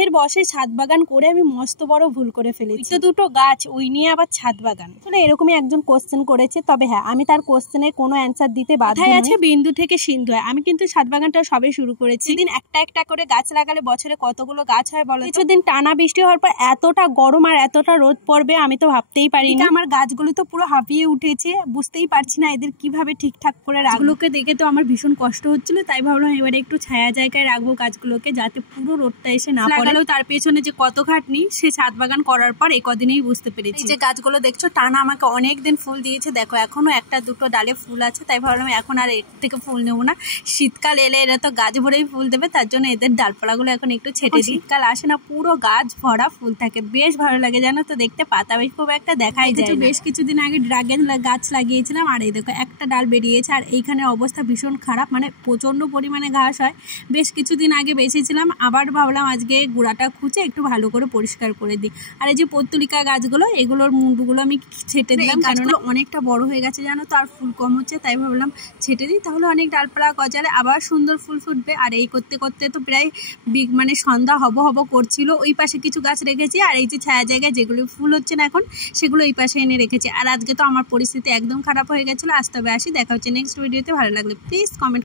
শখের বসে ছাদ বাগান করে আমি মস্ত বড় ভুল করে ফেলেছি। তো দুটো গাছ ওই নিয়ে আবার ছাদ বাগান, আসলে এরকমই একজন কোশ্চেন করেছে। তবে হ্যাঁ, আমি তার কোশ্চেনের কোনো অ্যান্সার দিতে বাধ্য নই। আছে বিন্দু থেকে সিন্ধু হয়। আমি কিন্তু ছাদ বাগানটা সবে শুরু করেছি। দিন একটা একটা করে গাছ লাগালে বছরে কতগুলো গাছ হয় বলো। কিছুদিন টানা বৃষ্টি হওয়ার পর এতটা গরম আর এতটা রোদ পড়বে আমি তো ভাবতেই পারিনি। আমার গাছগুলো তো পুরো হাঁপিয়ে উঠেছে, বুঝতেই পারছি না এদের কিভাবে ঠিকঠাক করে রাখগুলোকে দেখে তো আমার ভীষণ কষ্ট হচ্ছিল। তাই ভাবলাম এবারে একটু ছায়া জায়গায় রাখবো গাছগুলোকে, যাতে পুরো রোদটা এসে না পড়ে। তার পেছনে যে কত খাটনি সে ছাদ বাগান করার পর এই কদিনেই বুঝতে পেরেছি। যে গাছগুলো দেখছো টানা আমাকে অনেকদিন ফুল দিয়েছে, দেখো এখনো একটা দুটো ডালে ফুল আছে। তাই ভাবলাম এখন আর এর থেকে ফুল নেবো না, শীতকাল এলে এরা তো গাছ ভরেই ফুল দেবে, তার জন্য এদের ডালপালাগুলো এখন একটু ছেটে দিই। শীতকাল আসে না, পুরো গাছ ভরা ফুল থাকে, বেশ ভালো লাগে জানো তো দেখতে। পাতা বেশ খুব একটা দেখাই যায়। বেশ কিছুদিন আগে ড্রাগন গাছ লাগিয়েছিলাম, আর এই দেখো একটা ডাল বেরিয়েছে। আর এইখানে অবস্থা ভীষণ খারাপ, মানে প্রচন্ড পরিমাণে ঘাস হয়। বেশ কিছুদিন আগে বেঁচেছিলাম, আবার ভাবলাম আজকে গোড়াটা খুঁজে একটু ভালো করে পরিষ্কার করে দিই। আর এই যে পত্তলিকা গাছগুলো, এগুলোর মুন্ডুগুলো আমি ছেটে দিলাম, কারণ অনেকটা বড় হয়ে গেছে জানো তো, আর ফুল কম হচ্ছে। তাই ভাবলাম ছেটে দিই, তাহলে অনেক ডালপালা গজালে আবার সুন্দর ফুল ফুটবে। আর এই করতে করতে তো প্রায় মানে সন্ধ্যা হব করছিল। ওই পাশে কিছু গাছ রেখেছি, আর এই যে ছায়া জায়গায় যেগুলো ফুল হচ্ছে না এখন, সেগুলো এই পাশে এনে রেখেছি। আর আজকে তো আমার পরিস্থিতি একদম খারাপ হয়ে গেছিলো। আসতে হবে, আসি, দেখা হচ্ছে নেক্সট ভিডিওতে। ভালো লাগলে প্লিজ কমেন্ট